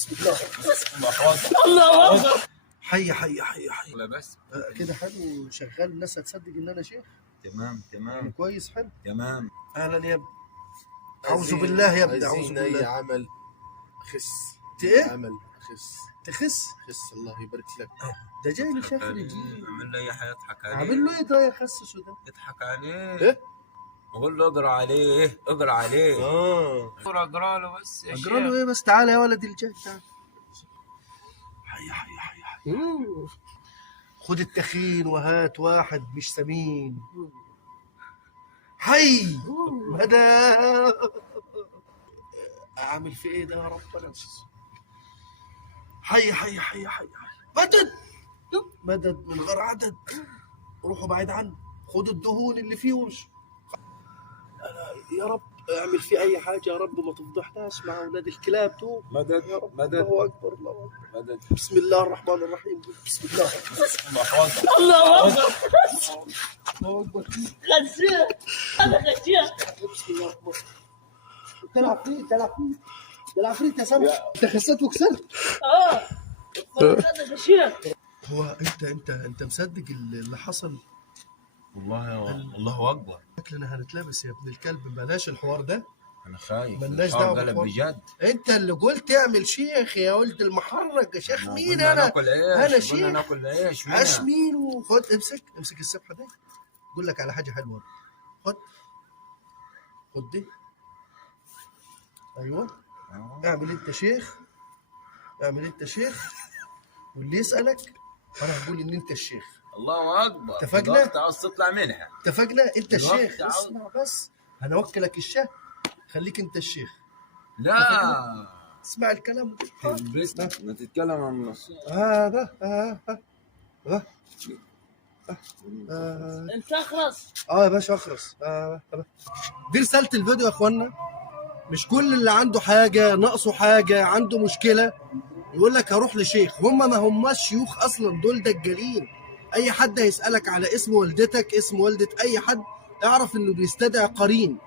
بسم الله. الله اكبر. حي حي حي حي. لا بس كده حلو شغال، الناس هتصدق ان انا شيخ. تمام تمام كويس حلو. تمام. اهلا يا ابني. اعوذ بالله يا ابني، اعوذ عايزين اي بالله. عمل خس. ايه؟ عمل خس. تخس؟ خس الله يبارك لك. ده جاي لي شيخ يضحك عليه. يجي. اعمل له اي حاجه يضحك عليه. عامل له ايه ده يخسسه ده؟ اضحك عليه. ايه؟ بقول له اقرا عليه، اقرا عليه. اقرا له بس يا اقرا له شيخ. ايه بس؟ تعالى يا ولد الجاي تعالى. حي حي حي حي. خد التخين وهات واحد مش سمين. حي مدى. اعمل في ايه ده يا رب؟ انا حي حي حي حي. مدد مدد من غير عدد. روحوا بعيد عنه، خدوا الدهون اللي فيه وامشوا. يا رب اعمل فيه اي حاجه يا رب، ما تفضحناش مع اولاد الكلاب دول. مدد يا رب. مدد الله اكبر الله اكبر. مدد. بسم الله الرحمن الرحيم. بسم الله. الله اكبر. الله اكبر. غشيم. هذا غشيم. بسم الله الرحمن الرحيم. تلعب فيه تلعب فيه. ده العفريت يا سامح. انت خسيت وكسرت. هذا غشيم. هو انت مصدق اللي حصل؟ والله الله اكبر. شكلنا هنتلبس يا ابن الكلب، بلاش الحوار ده. انا خايف. ملناش الحوار دعوة قلب بالحوار. بجد. انت اللي قلت اعمل شيخ يا ولد المحرج يا شيخ. مين قلنا انا؟ ناكل عيش. انا قلنا شيخ. ناكل عيش. عاش مين؟ وخد امسك السبحه دي. اقول لك على حاجه حلوه. خد دي. ايوه. اعمل انت شيخ. اعمل انت شيخ، واللي يسالك انا هقول ان انت الشيخ. الله اكبر. اتفقنا؟ انت عاوز تطلع منها. اتفقنا؟ انت الوقت الشيخ. عاوز- اسمع بس، هنوكلك الشه، خليك انت الشيخ. لا اسمع الكلام. بس ما تتكلم عن النص. هذا انت اخرس. يا باشا اخرس. دي رسالة الفيديو يا اخوانا. مش كل اللي عنده حاجة ناقصه حاجة عنده مشكلة يقول لك هروح لشيخ. هم ما هماش شيوخ اصلا، دول دجالين. اي حد هيسألك على اسم والدتك، اسم والدة اي حد، اعرف انه بيستدعي قرين.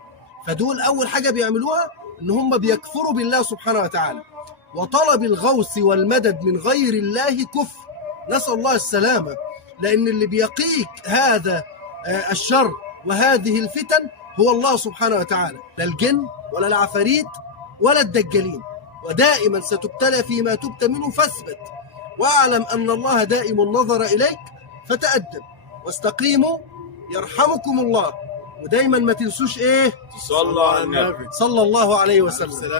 فدول اول حاجة بيعملوها ان هم بيكفروا بالله سبحانه وتعالى، وطلب الغوث والمدد من غير الله كفر. نسأل الله السلامة. لأن اللي بيقيك هذا الشر وهذه الفتن هو الله سبحانه وتعالى، لا الجن ولا العفاريت ولا الدجالين. ودائما ستبتلى فيما تبت منه فاثبت، واعلم أن الله دائم النظر إليك فتأدب واستقيموا يرحمكم الله. ودايما ما تنسوش ايه؟ صلى على النبي. صلى الله عليه وسلم.